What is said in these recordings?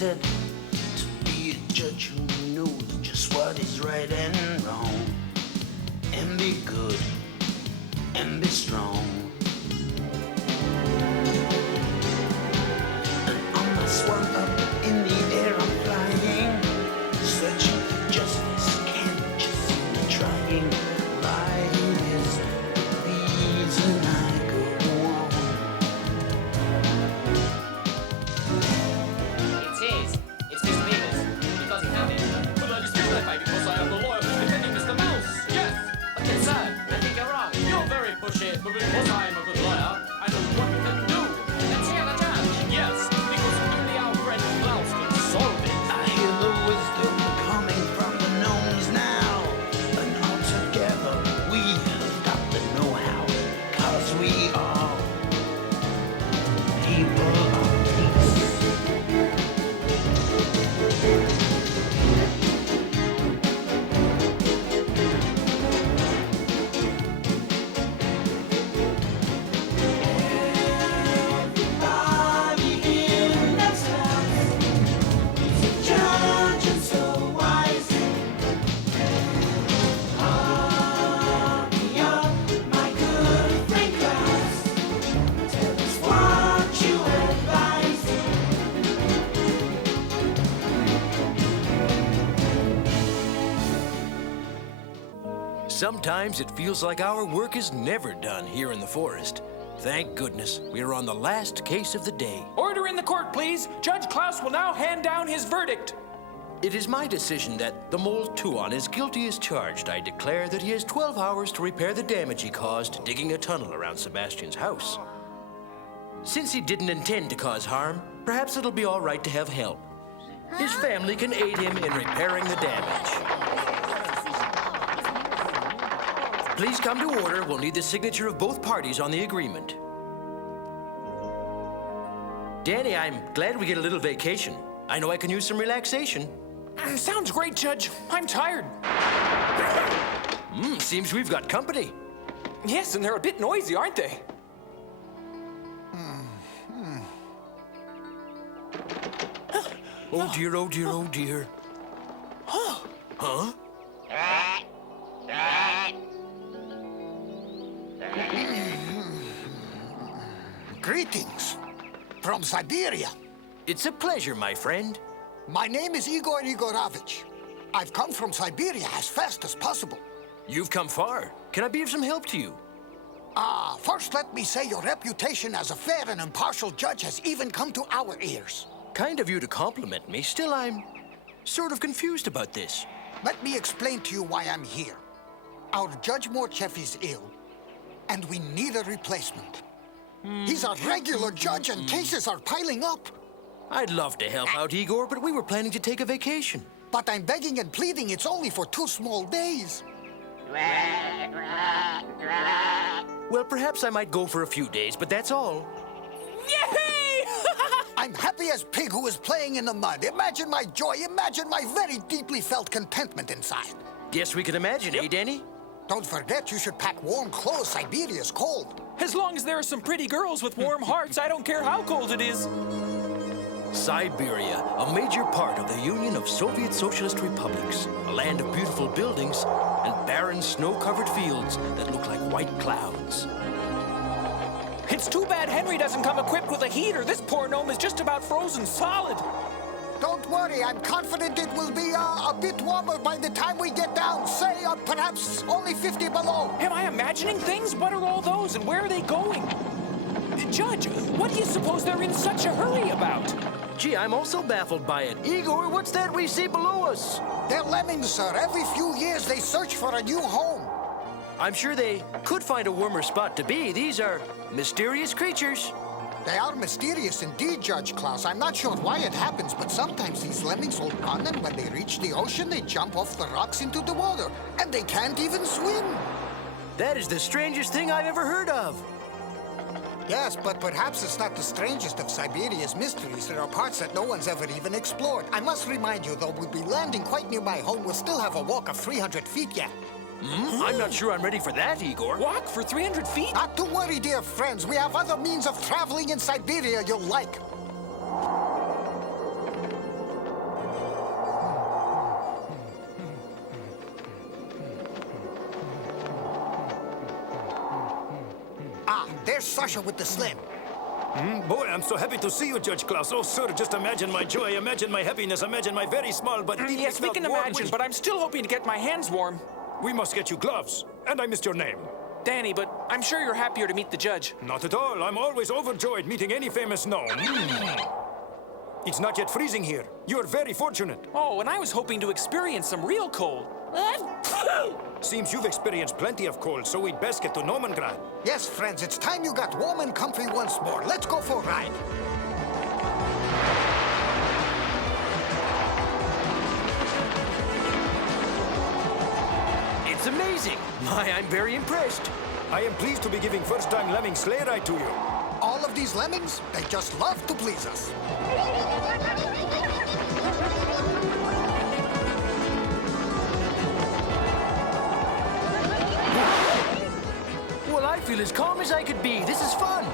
appointed to be a judge who knows just what is right and wrong, and be good and be strong. And on my swan up in the air I'm flying, searching for justice, can't you see me trying? Life is the reason I go on. It's Mr. Beavis, because he found it. But I dispute that, baby, because I am the lawyer who's defending Mr. Mouse. Yes. Okay, sir, I think you're wrong. You're very pushy, but because I am a good lawyer, I know what we can do. Let's hear the judge. Yes, because only our friend Klaus can solve it. I hear the wisdom coming from the gnomes now, and all together we have got the know-how, 'cause we are people of peace. Everybody in this house is a judge and so wise. Hurry up, my good friend Klaus. Tell us what you advise. Sometimes it feels like our work is never done here in the forest. Thank goodness we are on the last case of the day. Order in the court, please. Judge Klaus will now hand down his verdict. It is my decision that the mole Tuon is guilty as charged. I declare that he has 12 hours to repair the damage he caused digging a tunnel around Sebastian's house. Since he didn't intend to cause harm, perhaps it'll be all right to have help. His family can aid him in repairing the damage. Please come to order. We'll need the signature of both parties on the agreement. Danny, I'm glad we get a little vacation. I know I can use some relaxation. Sounds great, Judge. I'm tired. Seems we've got company. Yes, and they're a bit noisy, aren't they? Oh dear, oh dear, oh dear. Huh? Greetings from Siberia. It's a pleasure, my friend. My name is Igor Igorovich. I've come from Siberia as fast as possible. You've come far. Can I be of some help to you? First let me say your reputation as a fair and impartial judge has even come to our ears. Kind of you to compliment me. Still, I'm sort of confused about this. Let me explain to you why I'm here. Our Judge Morchev is ill, and we need a replacement. He's a regular judge, and cases are piling up. I'd love to help out, Igor, but we were planning to take a vacation. But I'm begging and pleading, it's only for 2 small days. Well, perhaps I might go for a few days, but that's all. Yay! I'm happy as pig who is playing in the mud. Imagine my joy, imagine my very deeply felt contentment inside. Guess we can imagine, eh, Danny? Don't forget, you should pack warm clothes. Siberia's cold. As long as there are some pretty girls with warm hearts, I don't care how cold it is. Siberia, a major part of the Union of Soviet Socialist Republics, a land of beautiful buildings and barren snow-covered fields that look like white clouds. It's too bad Henry doesn't come equipped with a heater. This poor gnome is just about frozen solid. Don't worry, I'm confident it will be a bit warmer by the time we get down. Say, perhaps only 50 below. Am I imagining things? What are all those and where are they going? Judge, what do you suppose they're in such a hurry about? Gee, I'm also baffled by it. Igor, what's that we see below us? They're lemmings, sir. Every few years they search for a new home. I'm sure they could find a warmer spot to be. These are mysterious creatures. They are mysterious indeed, Judge Klaus. I'm not sure why it happens, but sometimes these lemmings will run, and when they reach the ocean, they jump off the rocks into the water, and they can't even swim. That is the strangest thing I've ever heard of. Yes, but perhaps it's not the strangest of Siberia's mysteries. There are parts that no one's ever even explored. I must remind you, though we'll be landing quite near my home, we'll still have a walk of 300 feet yet. I'm not sure I'm ready for that, Igor. Walk for 300 feet? Not to worry, dear friends. We have other means of traveling in Siberia you'll like. There's Sasha with the sled. Boy, I'm so happy to see you, Judge Klaus. Oh, sir, just imagine my joy, imagine my happiness, imagine my very small but deeply Yes, we felt can warm imagine, wish. but I'm still hoping to get my hands warm. We must get you gloves. And I missed your name. Danny, but I'm sure you're happier to meet the judge. Not at all. I'm always overjoyed meeting any famous gnome. It's not yet freezing here. You're very fortunate. Oh, and I was hoping to experience some real cold. Seems you've experienced plenty of cold, so we'd best get to Nomengrad. Yes, friends, it's time you got warm and comfy once more. Let's go for a ride. It's amazing. My, I'm very impressed. I am pleased to be giving first-time lemming sleigh ride to you. All of these lemmings, they just love to please us. Well, I feel as calm as I could be. This is fun.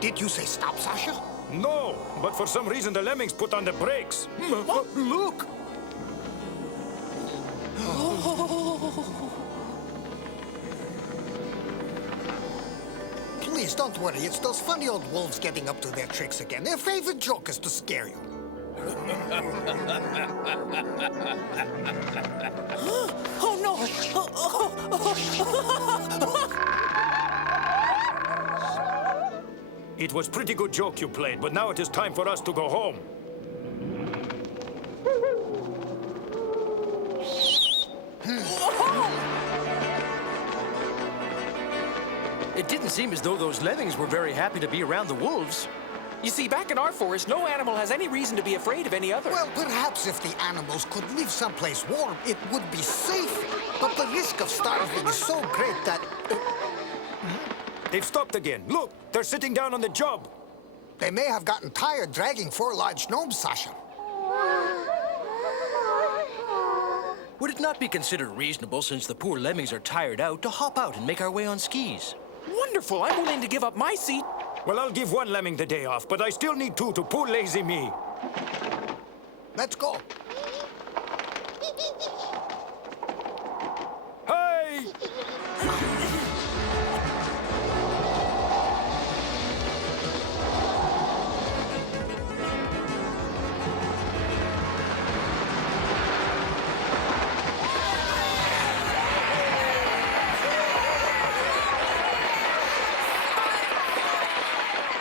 Did you say stop, Sasha? No, but for some reason the lemmings put on the brakes. Look. Please, don't worry. It's those funny old wolves getting up to their tricks again. Their favorite joke is to scare you. Oh, no! It was pretty good joke you played, but now it is time for us to go home. It didn't seem as though those lemmings were very happy to be around the wolves. You see, back in our forest, no animal has any reason to be afraid of any other. Well, perhaps if the animals could live someplace warm, it would be safe. But the risk of starving is so great that... They've stopped again. Look, they're sitting down on the job. They may have gotten tired dragging 4 large gnomes, Sasha. Would it not be considered reasonable, since the poor lemmings are tired out, to hop out and make our way on skis? Wonderful! I'm willing to give up my seat. Well, I'll give one lemming the day off, but I still need 2 to poor lazy me. Let's go. Hey!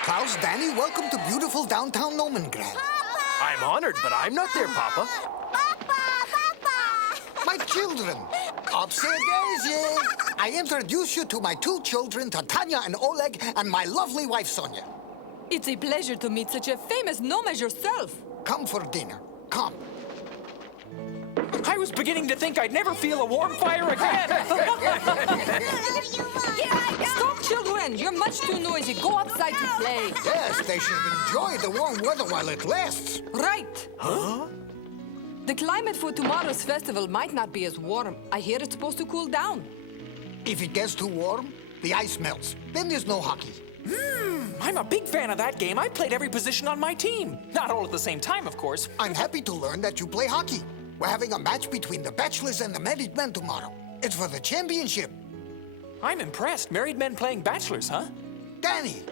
Klaus, Danny, welcome to beautiful downtown Nomengrad. I'm honored, but I'm not there, Papa. My children, obsergazie. I introduce you to my 2 children, Tanya and Oleg, and my lovely wife, Sonia. It's a pleasure to meet such a famous gnome as yourself. Come for dinner. Come. I was beginning to think I'd never feel a warm fire again. Stop, children. You're much too noisy. Go outside to play. Yes, they should enjoy the warm weather while it lasts. Right. Huh? The climate for tomorrow's festival might not be as warm. I hear it's supposed to cool down. If it gets too warm, the ice melts. Then there's no hockey. I'm a big fan of that game. I played every position on my team. Not all at the same time, of course. I'm happy to learn that you play hockey. We're having a match between the bachelors and the married men tomorrow. It's for the championship. I'm impressed. Married men playing bachelors, huh? Danny,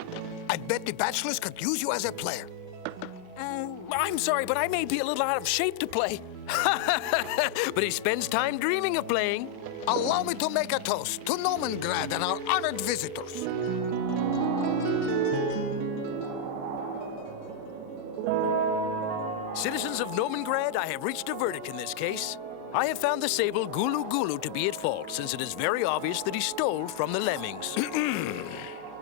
I bet the bachelors could use you as a player. I'm sorry, but I may be a little out of shape to play. But he spends time dreaming of playing. Allow me to make a toast to Nomengrad and our honored visitors. Citizens of Nomengrad, I have reached a verdict in this case. I have found the sable Gulu Gulu to be at fault, since it is very obvious that he stole from the lemmings.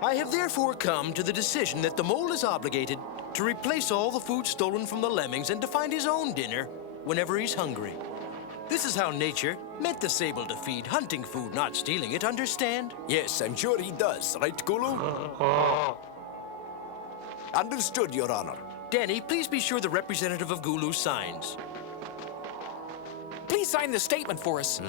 I have therefore come to the decision that the mole is obligated to replace all the food stolen from the lemmings and to find his own dinner whenever he's hungry. This is how nature meant the sable to feed, hunting food, not stealing it, understand? Yes, I'm sure he does, right, Gulu? Understood, Your Honor. Danny, please be sure the representative of Gulu signs. Please sign the statement for us.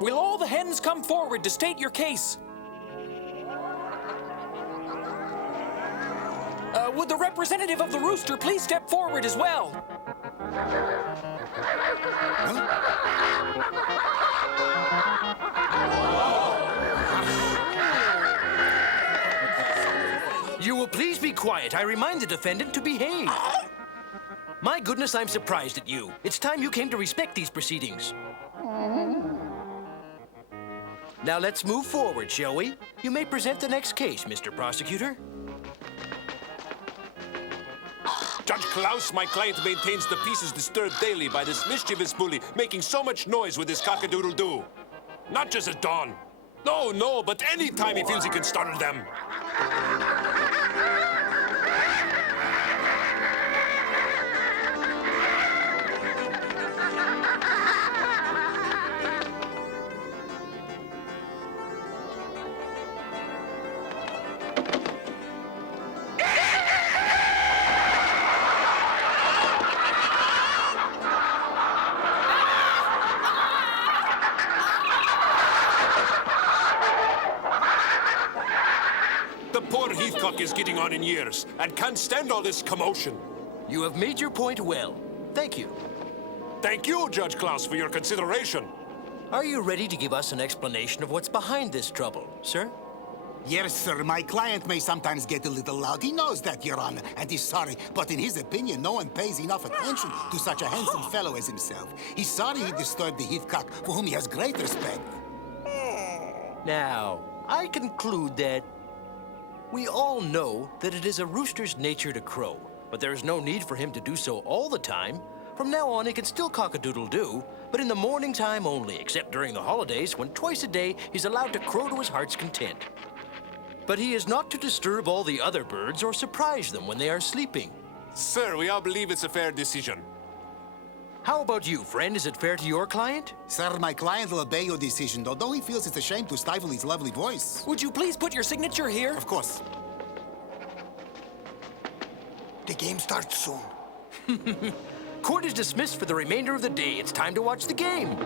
Will all the hens come forward to state your case? would the representative of the rooster please step forward as well? You will please be quiet. I remind the defendant to behave. My goodness, I'm surprised at you. It's time you came to respect these proceedings. Now let's move forward, shall we? You may present the next case, Mr. Prosecutor. Judge Klaus, my client maintains the peace is disturbed daily by this mischievous bully making so much noise with his cock-a-doodle-doo. Not just at dawn. No, but any time he feels he can startle them. The poor Heathcock is getting on in years and can't stand all this commotion. You have made your point well. Thank you. Thank you, Judge Klaus, for your consideration. Are you ready to give us an explanation of what's behind this trouble, sir? Yes, sir. My client may sometimes get a little loud. He knows that, Your Honor, and he's sorry. But in his opinion, no one pays enough attention to such a handsome fellow as himself. He's sorry he disturbed the Heathcock, for whom he has great respect. Now, I conclude that we all know that it is a rooster's nature to crow, but there is no need for him to do so all the time. From now on, he can still cock-a-doodle-doo, but in the morning time only, except during the holidays, when twice a day he's allowed to crow to his heart's content. But he is not to disturb all the other birds or surprise them when they are sleeping. Sir, we all believe it's a fair decision. How about you, friend? Is it fair to your client? Sir, my client will obey your decision, although he feels it's a shame to stifle his lovely voice. Would you please put your signature here? Of course. The game starts soon. Court is dismissed for the remainder of the day. It's time to watch the game.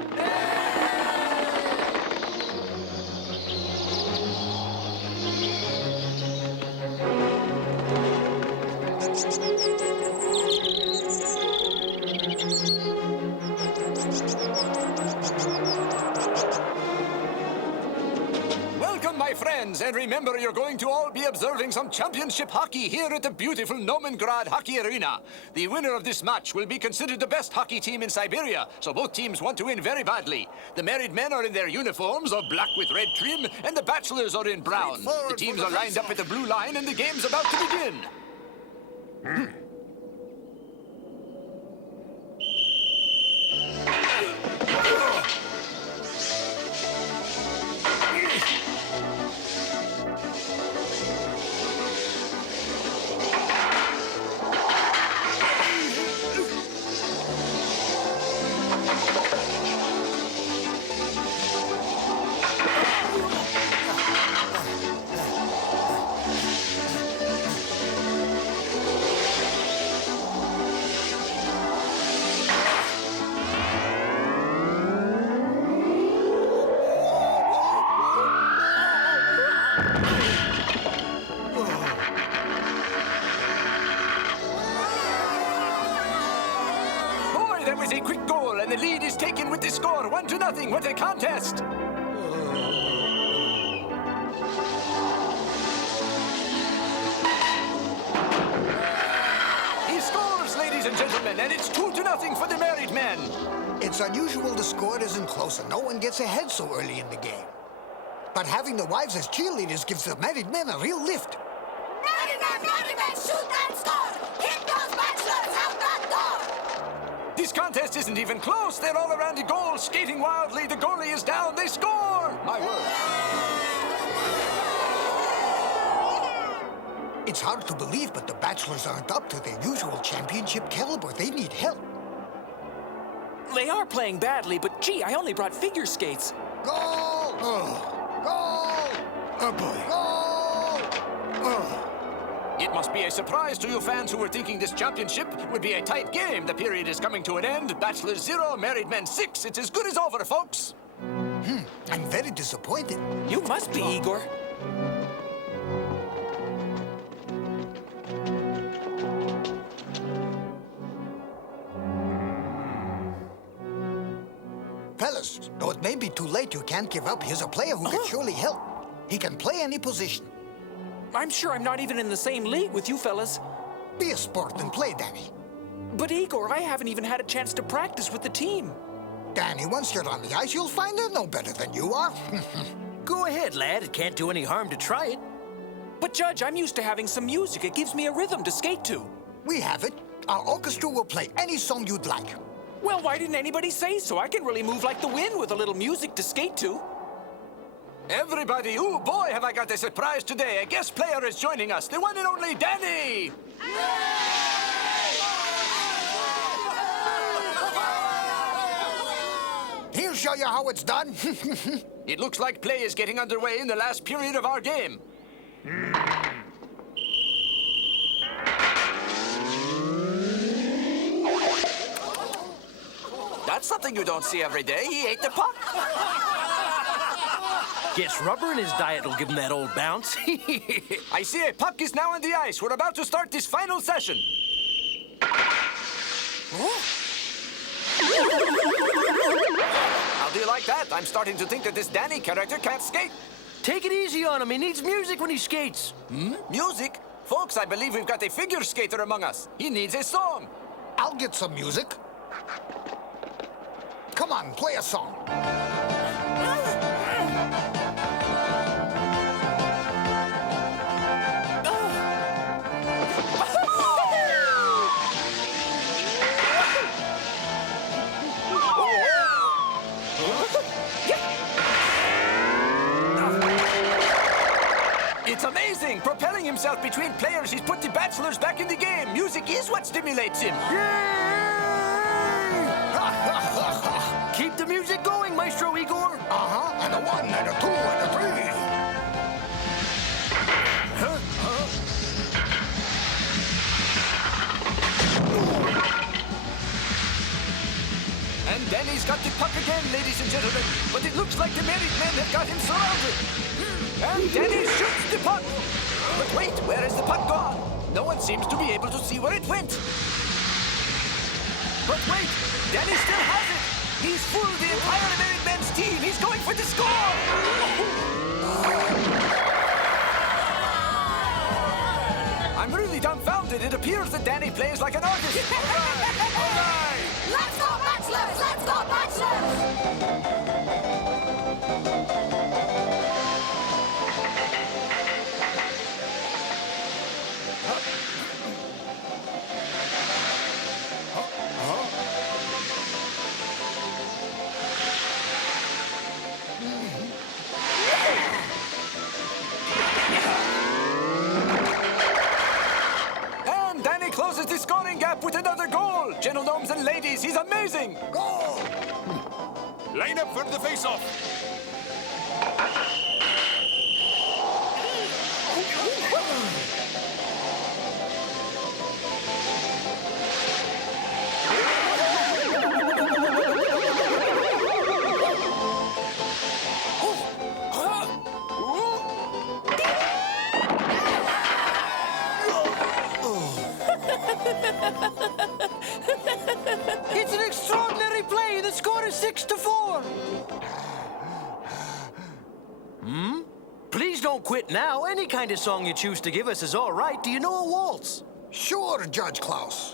Welcome, my friends, and remember you're going to all be observing some championship hockey here at the beautiful Nomengrad Hockey Arena. The winner of this match will be considered the best hockey team in Siberia, so both teams want to win very badly. The married men are in their uniforms of black with red trim, and the bachelors are in brown. The teams are lined up at the blue line, and the game's about to begin. That was a quick goal, and the lead is taken with the score 1-0. What a contest! He scores, ladies and gentlemen, and it's 2-0 for the married men. It's unusual the score isn't close and no one gets ahead so early in the game. But having the wives as cheerleaders gives the married men a real lift. Married men, shoot that score! Hit those bachelors out that door! This contest isn't even close. They're all around the goal, skating wildly. The goalie is down. They score! My word. It's hard to believe, but the bachelors aren't up to their usual championship caliber. They need help. They are playing badly, but gee, I only brought figure skates. Goal! Oh. Goal! Oh, boy. Goal! Oh. It must be a surprise to you fans who were thinking this championship would be a tight game. The period is coming to an end. Bachelors 0, married men 6. It's as good as over, folks. I'm very disappointed. You must be, Igor. fellas, though it may be too late, you can't give up. Here's a player who can surely help. He can play any position. I'm sure I'm not even in the same league with you fellas. Be a sport and play, Danny. But Igor, I haven't even had a chance to practice with the team. Danny, once you're on the ice, you'll find they're no better than you are. Go ahead, lad. It can't do any harm to try it. But Judge, I'm used to having some music. It gives me a rhythm to skate to. We have it. Our orchestra will play any song you'd like. Well, why didn't anybody say so? I can really move like the wind with a little music to skate to. Everybody, oh boy, have I got a surprise today. A guest player is joining us, the one and only Danny! He'll show you how it's done. It looks like play is getting underway in the last period of our game. That's something you don't see every day. He ate the puck. Guess rubber in his diet will give him that old bounce. I see a puck is now on the ice. We're about to start this final session. How do you like that? I'm starting to think that this Danny character can't skate. Take it easy on him. He needs music when he skates. Music? Folks, I believe we've got a figure skater among us. He needs a song. I'll get some music. Come on, play a song. It's amazing! Propelling himself between players, he's put the bachelors back in the game. Music is what stimulates him. Keep the music going, Maestro Igor. Uh-huh, and a 1, and a 2, and a 3. And Danny's got the puck again, ladies and gentlemen. But it looks like the married men have got him surrounded. And Danny shoots the puck. But wait, where is the puck gone? No one seems to be able to see where it went. But wait, Danny still has it. He's fooled the entire married men's team. He's going for the score. I'm really dumbfounded. It appears that Danny plays like an artist. All right. Let's go, bachelors! Let's go, bachelors! And Danny closes the scoring gap with another goal. Gentle gnomes and ladies, he's amazing. Go! Line up for the face-off. It's an extraordinary play. The score is 6-4. Please don't quit now. Any kind of song you choose to give us is all right. Do you know a waltz? Sure, Judge Klaus.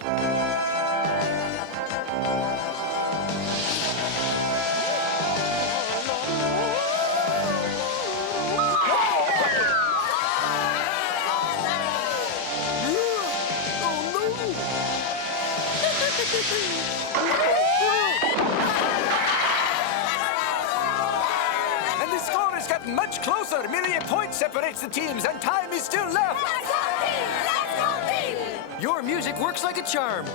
And the score has gotten much closer. Merely a point separates the teams, and time is still left. Let's go, team! Let's go, team! Your music works like a charm.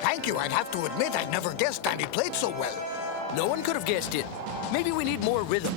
Thank you. I'd have to admit I'd never guessed Danny played so well. No one could have guessed it. Maybe we need more rhythm.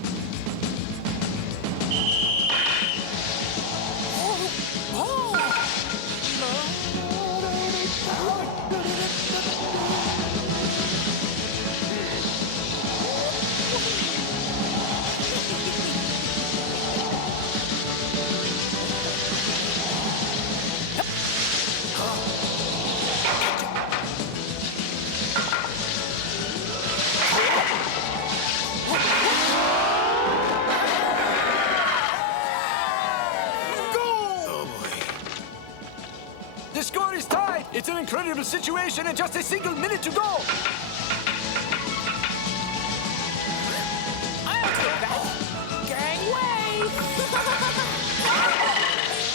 situation in just a single minute to go. I'll take that. Gangway!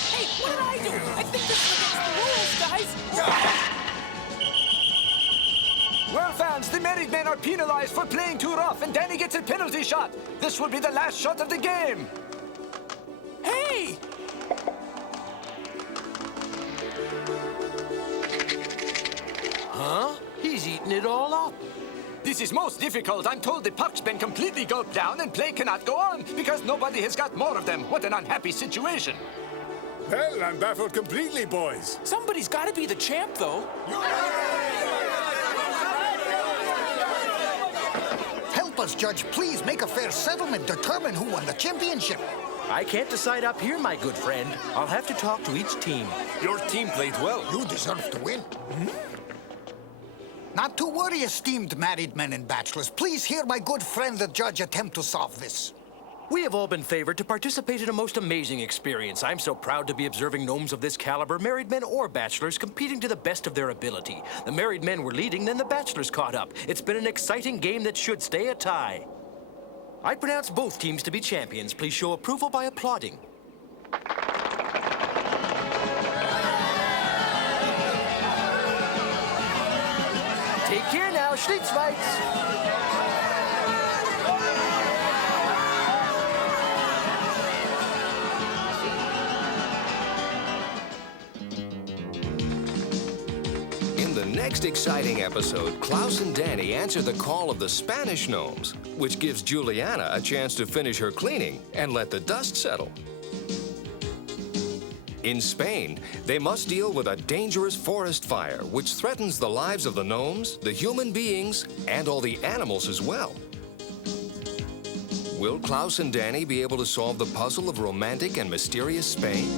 Hey, what did I do? I think this is against the rules, guys. Well, fans, the married men are penalized for playing too rough, and Danny gets a penalty shot. This will be the last shot of the game. Hey! Huh? He's eating it all up. This is most difficult. I'm told the puck's been completely gulped down and play cannot go on because nobody has got more of them. What an unhappy situation. Well, I'm baffled completely, boys. Somebody's got to be the champ, though. Help us, Judge. Please make a fair settlement. Determine who won the championship. I can't decide up here, my good friend. I'll have to talk to each team. Your team played well. You deserve to win. Not to worry, esteemed married men and bachelors. Please hear my good friend, the judge, attempt to solve this. We have all been favored to participate in a most amazing experience. I'm so proud to be observing gnomes of this caliber, married men or bachelors, competing to the best of their ability. The married men were leading, then the bachelors caught up. It's been an exciting game that should stay a tie. I pronounce both teams to be champions. Please show approval by applauding. Take care now, Schlitzweitz. In the next exciting episode, Klaus and Danny answer the call of the Spanish gnomes, which gives Juliana a chance to finish her cleaning and let the dust settle. In Spain, they must deal with a dangerous forest fire which threatens the lives of the gnomes, the human beings, and all the animals as well. Will Klaus and Danny be able to solve the puzzle of romantic and mysterious Spain?